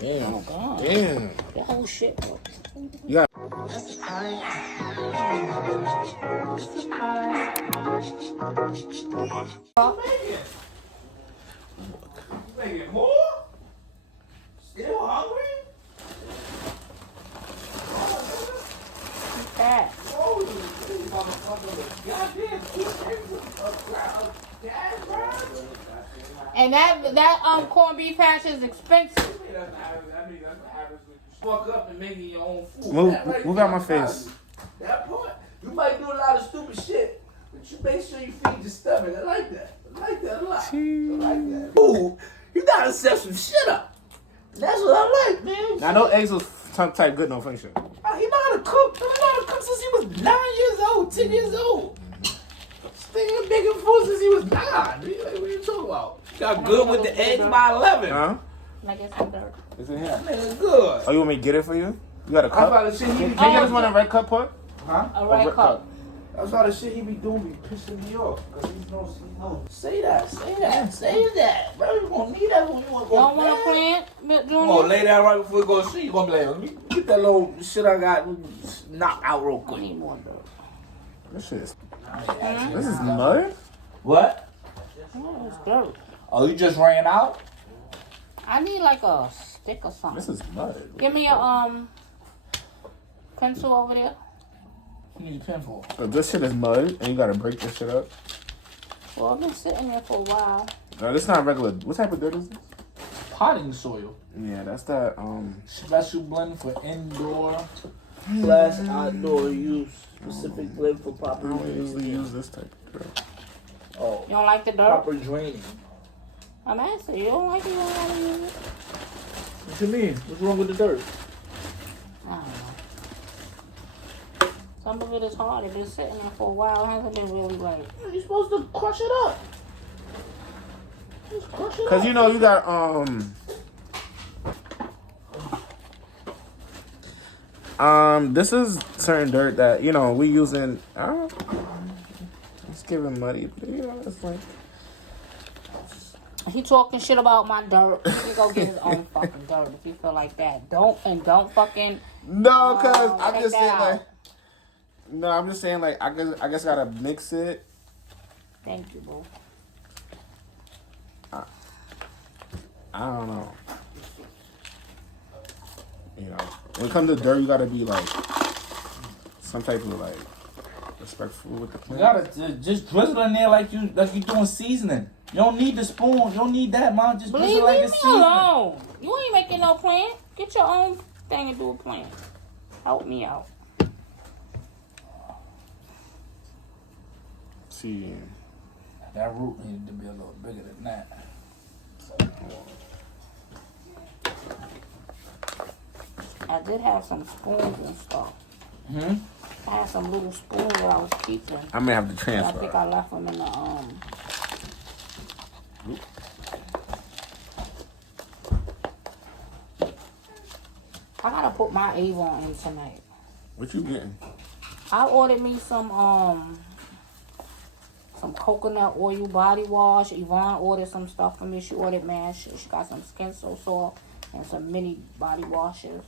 Damn. Oh, God. Damn. That whole shit, bro. You got. Making more? Still hungry? That. Oh, you motherfucker. Goddamn, 2 things of gas, bro. And that corned beef hash is expensive. That's what happens when you fuck up and making your own food. Move out my face. That part, you might do a lot of stupid shit, but you make sure you feed your stomach. I like that. I like that a lot. I like that. Ooh, you gotta set some shit up. That's what I like, man. Now, no eggs was type good, no function. He know how to cook. He know how to cook since he was 9 years old, 10 years old. Stinging making food since he was 9. What are you talking about? Got good with the eggs by 11. Huh? Like it's some dirt. Is it here? That nigga good. Oh, you want me to get it for you? You got a That's cup? about the shit he be Can you get doing. us one in red cup pot? Huh? A red cup. That's why the shit he be doing be pissing me off. Cause he knows. Say that. Say that. Bro, you gonna need that when you wanna go. Y'all want to plant, You gonna lay down right before you go to sleep. You gonna be like, let me get that little shit I got knocked out real I quick. need more dirt. This shit is. This is mud? What? Oh, it's dirt. Oh, you just ran out? I need like a stick or something. This is mud. Give me a pencil over there. You need a pen for. So this shit is mud, and you gotta break this shit up. Well, I've been sitting there for a while. No, this not regular. What type of dirt is this? Potting soil. Yeah, that's that. Special blend for indoor / outdoor use. Specific blend for I proper don't draining. usually use this type of dirt. Oh, You don't like the dirt? proper draining. I'm asking you. You don't like it? You don't want to use it? What you mean? What's wrong with the dirt? I don't know. Some of it is hard. It's been sitting there for a while. It hasn't been really like. You're supposed to crush it up. Just crush it up. Cause you know you got this is certain dirt that you know we using. It's giving muddy, but you know it's like. He talking shit about my dirt. He can go get his own fucking dirt if you feel like that. Don't fucking. No, cause I'm take just that saying out. like. No, I'm just saying like I guess gotta mix it. Thank you, boo. I don't know. You know, when it comes to dirt, you gotta be like some type of like respectful with the You plant. gotta just drizzle in there like you doing seasoning. You don't need the spoon. You don't need that, man. Just Leave drizzle like me it's seasoning. alone. You ain't making no plan. Get your own thing and do a plan. Help me out. See, That root needed to be a little bigger than that. I did have some spoons and stuff. I had some little spoons that I was keeping. I may have to I transfer. think I left them in the I gotta put my Avon in tonight. What you getting? I ordered me some coconut oil body wash. Yvonne ordered some stuff for me. She ordered mash. She got some skin so soft and some mini body washes.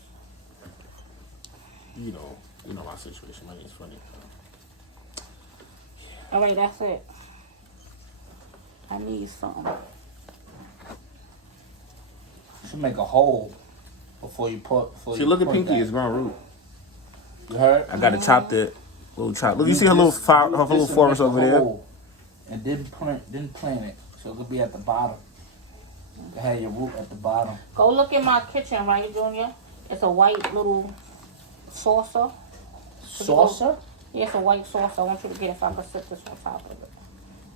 You know my situation. My name's Funny. All right, that's it. I need something. You should make a hole before you put. See, look at Pinky. It's growing root. You heard? I gotta top that little chop. Look, you see her little little forest over there. And didn't plant it, so it'll be at the bottom. You have your root at the bottom. Go look in my kitchen, right, Junior? It's a white little saucer. Saucer? Yeah, it's a white saucer. I want you to get it so I can sit this on top of it.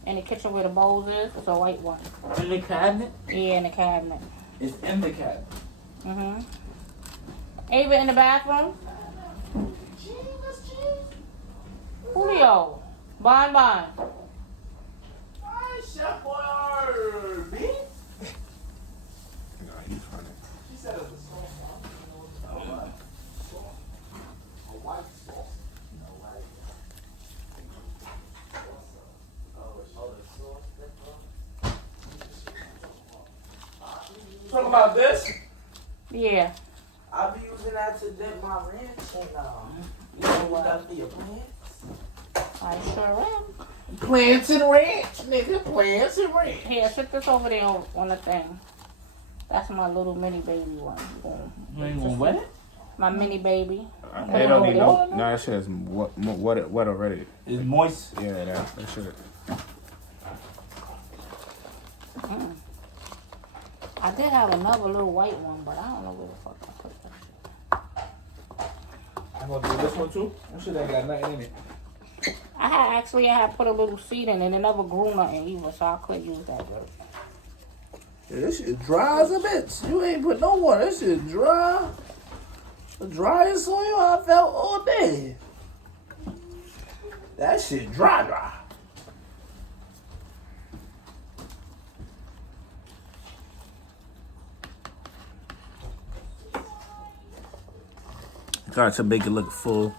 In the kitchen where the bowls is, it's a white one. In the cabinet? Yeah, in the cabinet. It's in the cabinet. Ava in the bathroom. Julio. Bye. Chef boy, B? No, he's funny. She said it was sauce. A white sauce. No white. Talking about this? Yeah. I be using that to dip my ranch and you know what that for your plants? I sure am. Plants and ranch, nigga. Plants and ranch. Here, sit this over there on the thing. That's my little mini baby one. You ain't gonna wet it? My mini baby. It don't need no. No, that shit is wet already. It's moist. Yeah, that shit. I did have another little white one, but I don't know where the fuck I put that shit. I'm gonna do this one too. That shit ain't got nothing in it. I had put a little seed in and it never grew nothing either, so I couldn't use that dirt. Yeah, this shit dry as a bitch. You ain't put no water. This shit dry. The driest soil I felt all day. That shit dry. Got to make it look full.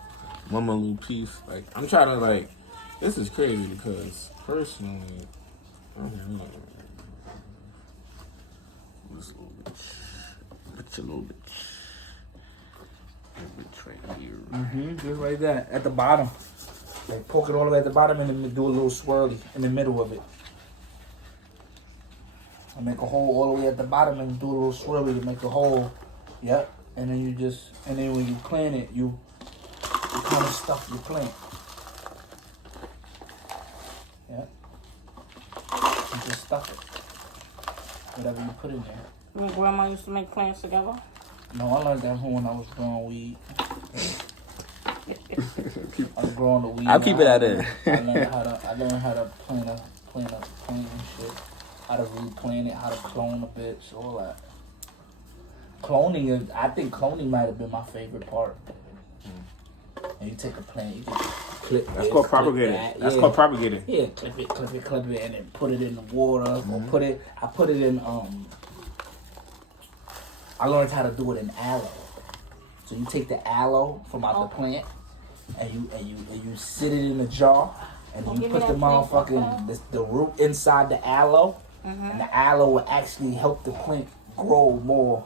One more little piece. Like I'm trying to like. This is crazy because personally, this little bitch, a little bitch, right here. Just like that. At the bottom. Like poke it all the way at the bottom and then do a little swirly in the middle of it. And make a hole all the way at the bottom and do a little swirly to make a hole. Yep. And then when you plant it, you kind of stuff your plant. Yep. You just stuff it. Whatever you put in there. Your grandma used to make plants together? No, I learned that when I was growing weed. I was growing the weed. I'll keep it at it. I learned how to plant a plant and shit. How to replant it, how to clone a bitch, all that. I think cloning might have been my favorite part. And you take a plant, you can clip That's called propagating. That's called propagating. Yeah, clip it, and then put it in the water. Or I put it in I learned how to do it in aloe. So you take the aloe from out the plant and you sit it in a jar and you put the motherfucking the root inside the aloe and the aloe will actually help the plant grow more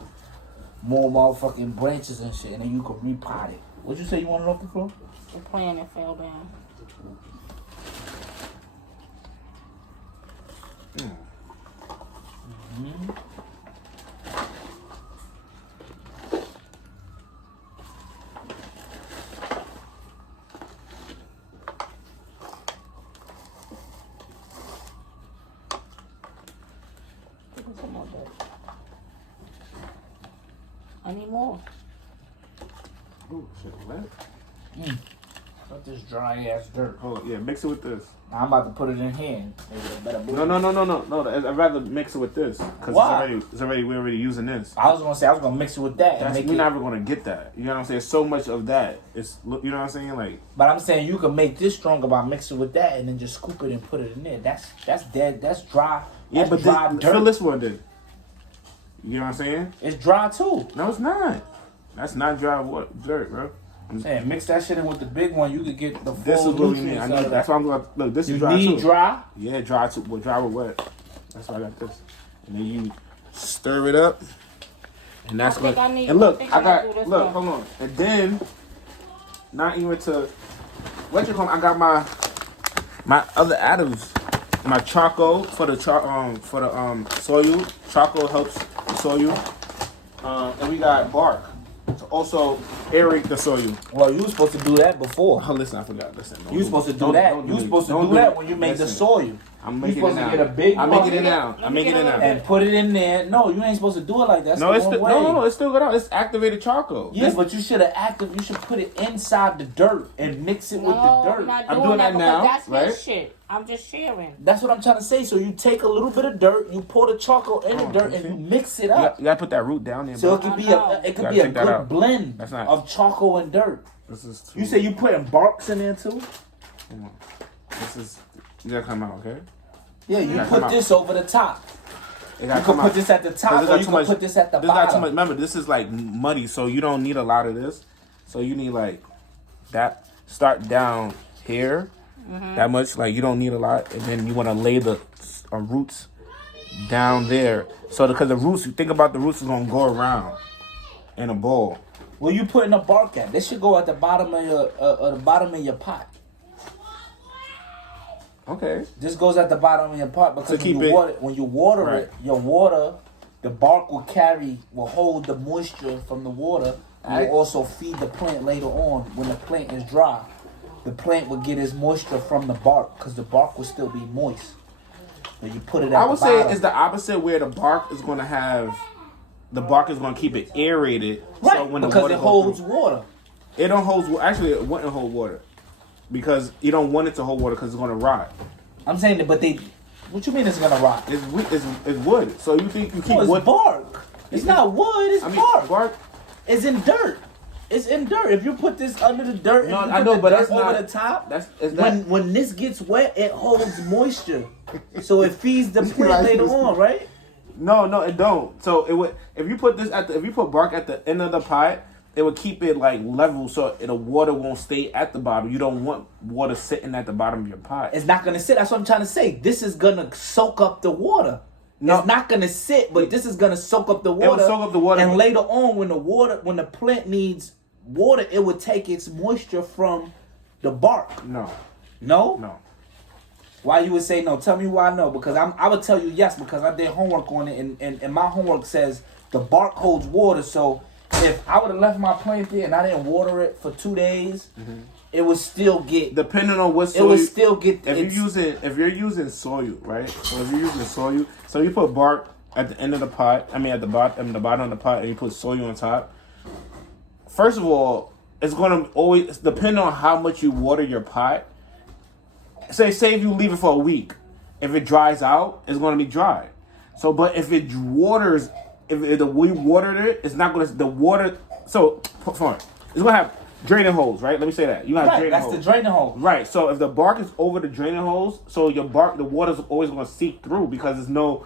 motherfucking branches and shit, and then you can repot it. What'd you say you wanted off the floor? The plant that fell down. Some more dirt. I need more. Ooh, shit, what? Not this dry ass dirt. Oh yeah, mix it with this. Now I'm about to put it in here. Maybe a better No. I'd rather mix it with this because we're already using this. I was gonna mix it with that. We're never gonna get that. You know what I'm saying? So much of that. You know what I'm saying? Like. But I'm saying you can make this stronger by mixing with that and then just scoop it and put it in there. That's dead. That's dry. Yeah, that's but dry dirt. fill this one then. You know what I'm saying? It's dry too. No, it's not. That's not dry dirt, bro. I'm saying mix that shit in with the big one. You could get the full This is what we need. nutrients I out need. of That's that. why I'm going. Look, this You is dry need too. dry? Yeah, dry too. Well, dry with wet. That's why I got this. And then you stir it up, and that's what. And look, I got. Look, hold on. And then, not even to. What you call? I got my other additives. My charcoal for the soil. Charcoal helps the soil. And we got bark to also aerate the soil. Well, you were supposed to do that before. Oh, listen, I forgot. Listen, You were supposed to do that. You were supposed to do that when you made the soil. I'm You making supposed it to now. get a big I'm making it bucket now. I'm making it now. and put it in there. No, you ain't supposed to do it like that. That's No, the it's wrong way. no, it's still good out. It's activated charcoal. Yes, but you should have You should put it inside the dirt and mix it with the No, dirt. I'm not I'm doing doing that that now, because that's right? his shit. I'm just sharing. That's what I'm trying to say. So you take a little bit of dirt, you pour the charcoal in the dirt, and you mix it up. You gotta put that root down there. So Bro. it could be know. it could Gotta be a check that good out. blend That's not- of charcoal and dirt. This is too, You say you putting barks in there too? Come on. This is. You gotta come out, okay? Yeah, you Yeah, put come on. this over the top. It You gotta can come put out. this at the top, This or got you too can much- put this at the This got too bottom. much. Remember, this is like muddy, so you don't need a lot of this. So you need like that. Start down here, that much. Like you don't need a lot, and then you want to lay the roots down there. So because the roots, you think about the roots is gonna go around. In a bowl. Where you putting the bark at? This should go at the bottom of your pot. Okay. This goes at the bottom of your pot because when you water it, your water, the bark will hold the moisture from the water. And will also feed the plant later on when the plant is dry. The plant will get its moisture from the bark because the bark will still be moist. But you put it at the bottom. I would say it's the opposite where the bark is going to keep it aerated. Right, so when because it holds water. It don't hold. Actually, it wouldn't hold water because you don't want it to hold water because it's going to rot. I'm saying that, but what you mean it's going to rot? It's wood. So you think you keep wood? It's bark. It's not wood. It's bark. Bark. It's in dirt. It's in dirt. If you put this under the dirt, but that's over not, the top. When this gets wet, it holds moisture, so it feeds the plant later on, right? No, it don't. So it would if you put bark at the end of the pot, it would keep it like level, so the water won't stay at the bottom. You don't want water sitting at the bottom of your pot. It's not gonna sit. That's what I'm trying to say. This is gonna soak up the water. No. It's not gonna sit, but this is gonna soak up the water. It will soak up the water. And later on, when the plant needs water, it would take its moisture from the bark. No. Why you would say no? Tell me why no. Because I would tell you yes because I did homework on it, and my homework says the bark holds water. So if I would have left my plant there and I didn't water it for 2 days. Mm-hmm. It would still get. Depending on what soil. It would still get. If you're using soil, right? So if you're using soil, so you put bark at the end of the pot. I mean, at the bottom of the pot, and you put soil on top. First of all, it's gonna always depend on how much you water your pot. Say if you leave it for a week, if it dries out, it's gonna be dry. So, but if it waters, we watered it, it's not gonna So, fine, it's gonna have draining holes, right? Let me say that. You have draining holes. That's the draining hole. Right. So if the bark is over the draining holes, so the water's always going to seep through because there's nothing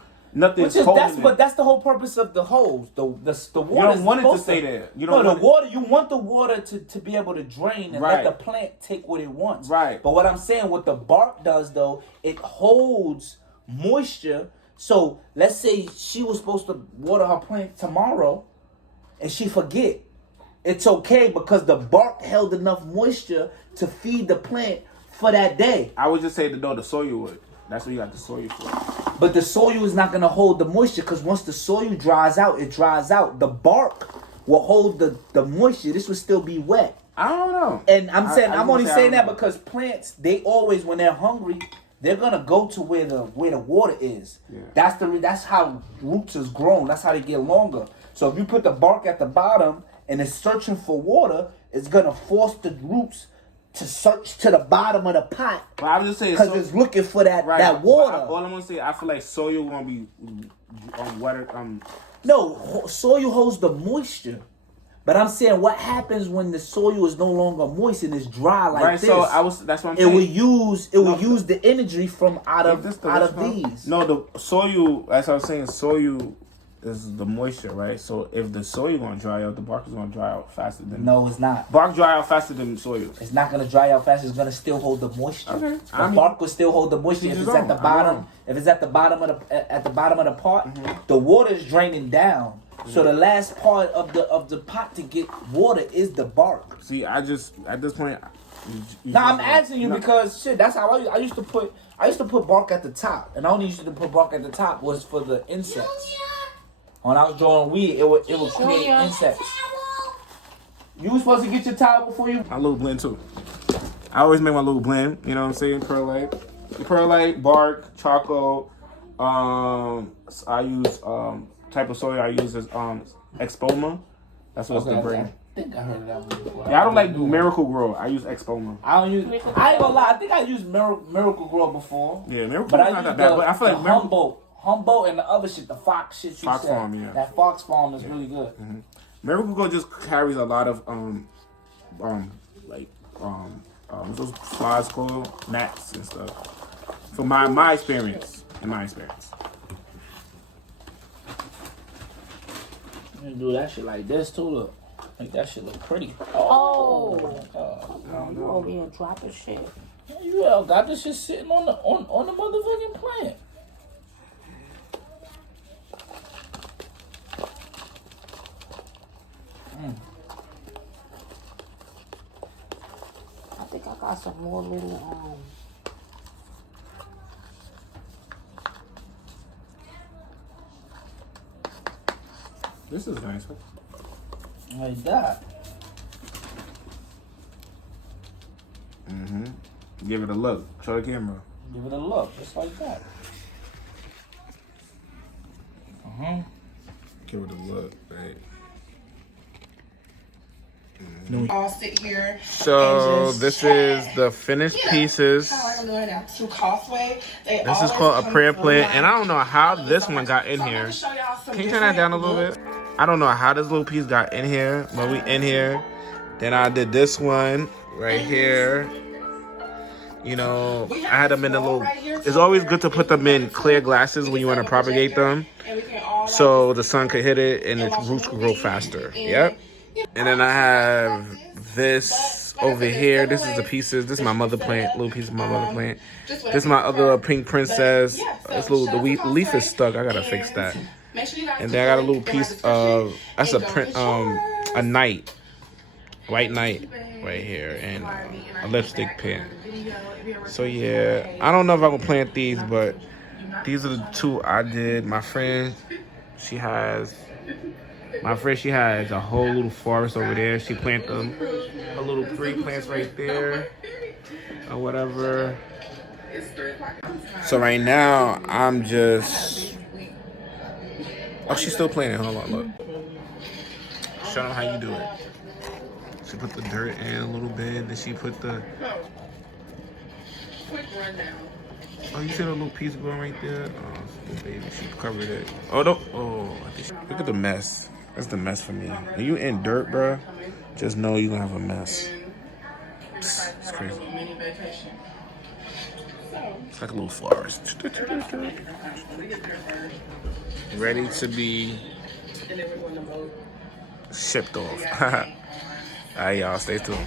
holding it. But that's the whole purpose of the hose. The water. You don't want it to stay there. You don't want the water. You want the water to be able to drain and let the plant take what it wants. Right. But what I'm saying, what the bark does though, it holds moisture. So let's say she was supposed to water her plant tomorrow, and she forget. It's okay because the bark held enough moisture to feed the plant for that day. I would just say the soil would. That's what you got the soil for. But the soil is not going to hold the moisture because once the soil dries out, it dries out. The bark will hold the moisture. This will still be wet. I don't know. And I'm only saying that because plants, they always, when they're hungry, they're gonna go to where the water is. Yeah. That's how roots is grown. That's how they get longer. So if you put the bark at the bottom and it's searching for water, it's gonna force the roots to search to the bottom of the pot. But I was just saying because it's looking for that water. All I'm gonna say, I feel like soil gonna be wetter. No, soil holds the moisture. But I'm saying, what happens when the soil is no longer moist and it's dry like this? So that's what I'm saying. It will use the energy from out of these. No, the soil. As I was saying, soil is the moisture, right? So if the soil gonna dry out, the bark is gonna dry out faster than. No, it's not. Bark dry out faster than soil. It's not gonna dry out fast. It's gonna still hold the moisture. Okay. The bark will still hold the moisture if it's at the bottom. If it's at the bottom of the pot, the water is draining down. So the last part of the pot to get water is the bark. See, I just at this point. I'm asking you because shit. That's how I used to put bark at the top, and I only used to put bark at the top was for the insects. When I was drawing weed, it would create insects. You were supposed to get your towel before you. My little blend too. I always make my little blend. You know what I'm saying? Perlite, bark, charcoal. I use type of soil I use is Expoma. That's what's the brand. I think I heard of that one before. Yeah, I don't like Miracle Grow. I use Expoma. I ain't gonna lie. I think I used Miracle Grow before. Yeah, Miracle Grow not that bad. But I feel like Humboldt and the other shit, the Fox shit. Fox Farm, yeah. That Fox Farm is really good. Mm-hmm. Miracle Grow just carries a lot of those flies called gnats and stuff. From my experience, You do that shit like this too, look. Make that shit look pretty. Oh you over here dropping shit. You got this shit sitting on the motherfucking plant. I think I got some more little This is nice. Like that. Mm-hmm. Give it a look. Show the camera. Give it a look, just like that. Give it a look, right? All sit here. So this is the finished pieces. To Causeway. This is called a prayer plant, and I don't know how this one got in here. Can you turn that down a little bit? I don't know how this little piece got in here, but we in here. Then I did this one right here. You know, I had them in a little. It's always good to put them in clear glasses when you want to propagate them, so the sun could hit it and its roots could grow faster. Yep. And then I have this over here. This is the pieces. This is my mother plant. Little piece of my mother plant. This is my other pink princess. This little the leaf is stuck. I gotta fix that. And then I got a little piece of that's a print a knight, white knight right here, and a lipstick pen. So yeah, I don't know if I'm gonna plant these, but these are the two I did. My friend, she has a whole little forest over there. She planted them, a little 3 plants right there, or whatever. So right now, I'm just... Oh, she's still planting. Hold on, look. Show them how you do it. She put the dirt in a little bit, then she put the... Quick rundown. Oh, you see the little piece going right there? Oh, baby, she covered it. Oh, no. Oh, look at the mess. That's the mess for me. When you in dirt, bro, just know you're gonna have a mess. It's crazy. It's like a little forest. Ready to be shipped off. Alright, y'all, stay tuned.